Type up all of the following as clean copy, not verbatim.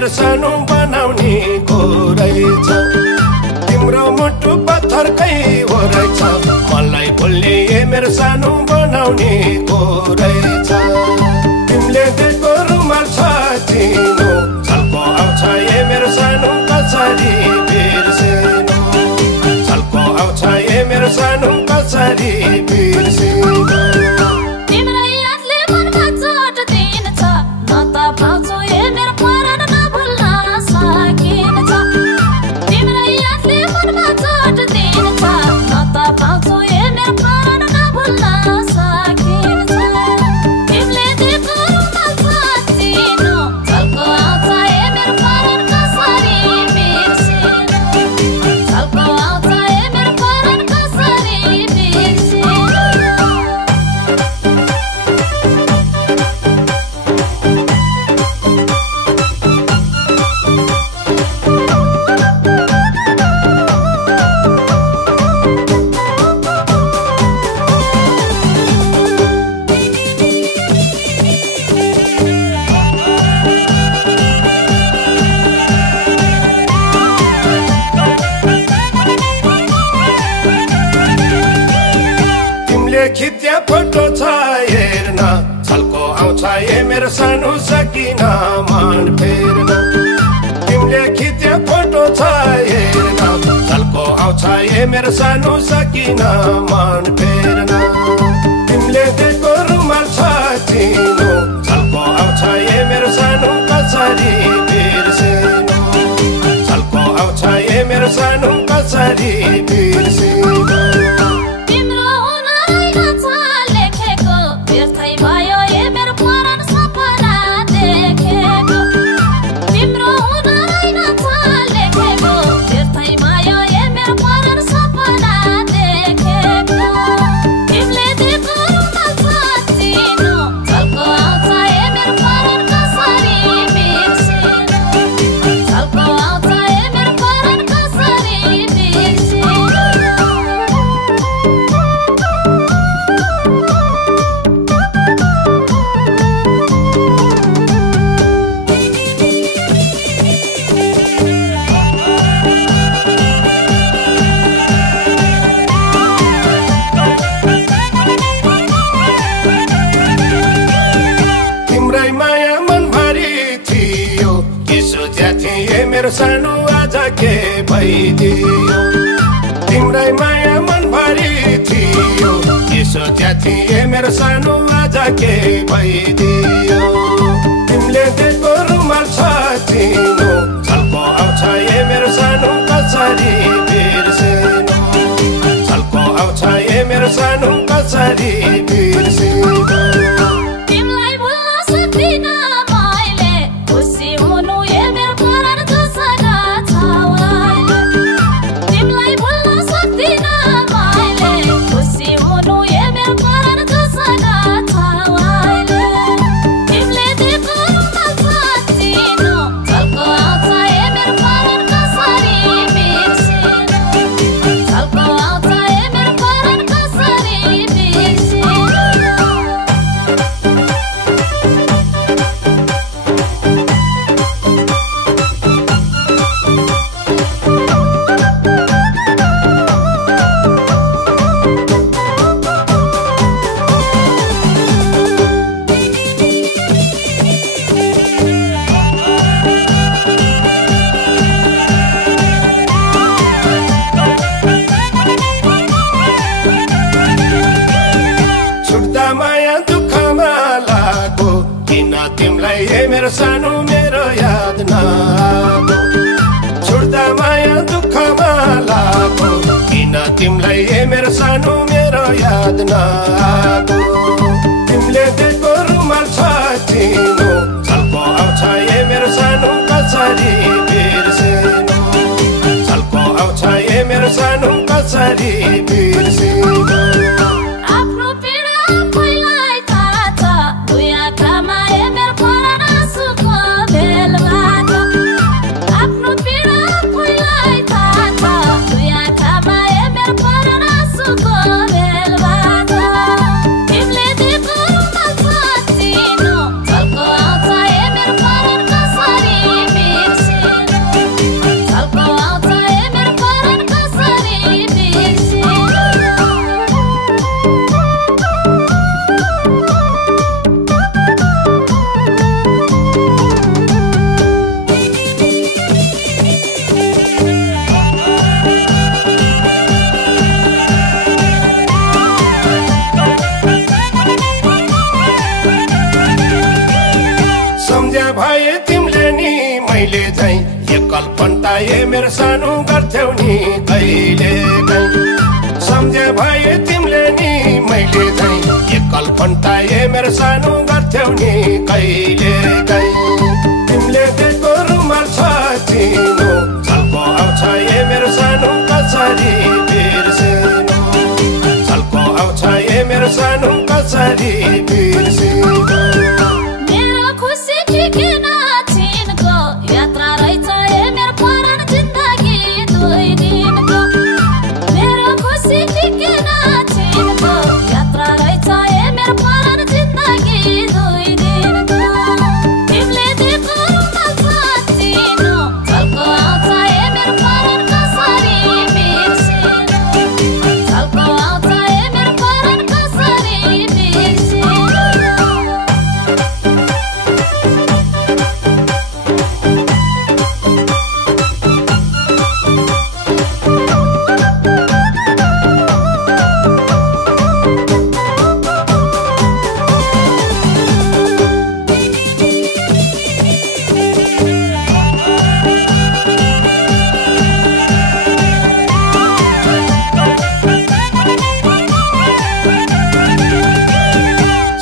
मेरो सानो बनाउने को रहेछ तिम्रो मुटु पत्थरकै हो रहेछ मलाई भुल्ने मेरो सानो बनाउने को रहेछ तिमीले दिएको रुमाल छ चिनो झल्को आउँछ मेरो सानो कसरी बिर्सेनु झल्को आउँछ मेरो सानो कसरी बिर्सेनु खिच्या फोटो छ हेर्न झल्को आउँछ मेरो सानो सकिन मन फेर्न तिमीले खिच्या फोटो छ हेर्न झल्को आउँछ मेरो सानो सकिन मन फेर्न तिमीले दिएको रुमाल छ चिनो झल्को आउँछ मेरो सानो कसरी बिर्सेनु झल्को आउँछ मेरो सानो कसरी बिर्सेनु मेरो सानो आज के भइदियो तिम्रै माया मनभरि थियो के सोच्या थिए मेरो सानो आज के भइदियो तिमीले दिएको रुमाल छ चिनो झल्को आउँछ मेरो सानो कसरी बिर्सेनु झल्को आउँछ मेरो सानो कसरी बिर्सेनु मेरो सानो मेरो याद नआएको छुट्दा माया दुःखमा लागो किन तिमीलाई मेरो सानो मेरो याद नआएको तिमीले दिएको रुमाल छ चिनो झल्को आउँछ मेरो सानो कसरी बिर्सेनु झल्को आउँछ मेरो सानो कसरी बिर्सेनु Be ए मेरो सानो गर्थ्यौ नि कहिले काहीँ सम्झे भए तिमीले नि मैले चाहिँ एकल फन्टा ए मेरो सानो गर्थ्यौ नि कहिले काहीँ तिमीले दिएको रुमाल छ चिनो झल्को आउँछ ए मेरो सानो कसरी बिर्सिनु झल्को आउँछ ए मेरो सानो कसरी बिर्सिनु मेरो खुसी ठिकेन छिनको यात्रा रहेछ ए मेरो परान जिन्दगी दुई दिनको मेरो खुसी ठिकेन छिनको यात्रा रहेछ ए मेरो परान जिन्दगी दुई दिनको तिमीले दिएको रुमाल छ चिनो झल्को आउँछ ए मेरो परान कसरी बिर्सिनु झल्को आउँछ ए मेरो परान कसरी बिर्सिनु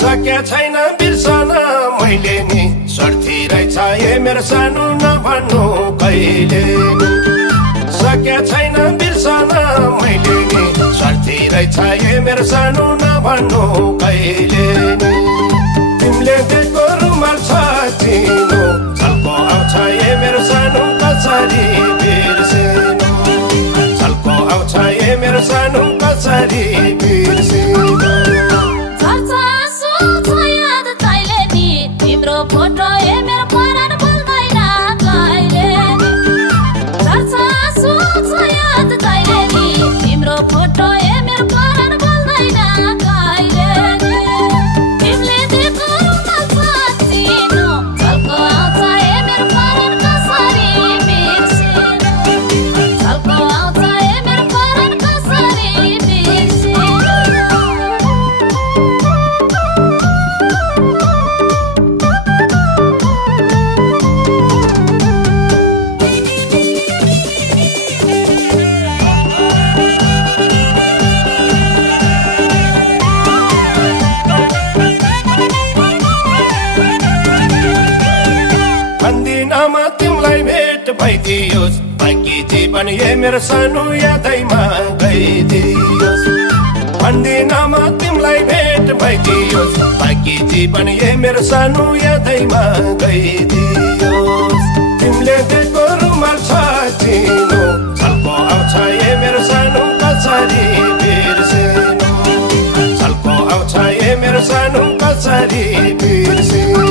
सके छैन बिर्सन मैले नि स्वार्थी रहेछ ए मेरो सानो नभन्नु कहिले नि सके छैन बिर्सन मैले नि स्वार्थी रहेछ ए मेरो सानो नभन्नु कहिले नि तिमीले दिएको रुमाल छ चिनो झल्को आउँछ ए मेरो सानो कसरी बिर्सिनु झल्को आउँछ ए मेरो सानो कसरी बिर्सिनु फोटो ए मेरो परान बोल्दैन कहिले नि झर्छ आँसु छ याद कहिले नि तिम्रो फोटो ए मेरो परान बोल्दैन कहिले नि तिमीले दिएको रुमाल छ चिनो झल्को आउँछ ए मेरो परान कसरी बिर्सिनु झल्को आउँछ ए मेरो परान कसरी बिर्सिनु भन्दिनमा तिमीलाई भेट भइदियोस् बाँकी जीवन ए मेरो सानो यादैमा गइदियोस् भन्दिनमा तिमीलाई भेट भइदियोस् बाँकी जीवन ए मेरो सानो यादैमा गइदियोस् तिमीले दिएको रुमाल छ चिनो झल्को आउँछ ए मेरो सानो कसरी बिर्सिनु झल्को आउँछ ए मेरो सानो कसरी बिर्सिनु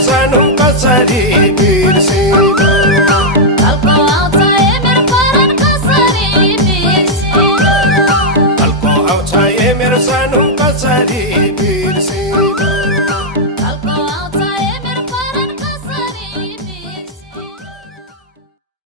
सानो कसरी बिर्सिनु झल्को आउँछ ए मेरो परान कसरी बिर्सिनु झल्को आउँछ ए मेरो सानो कसरी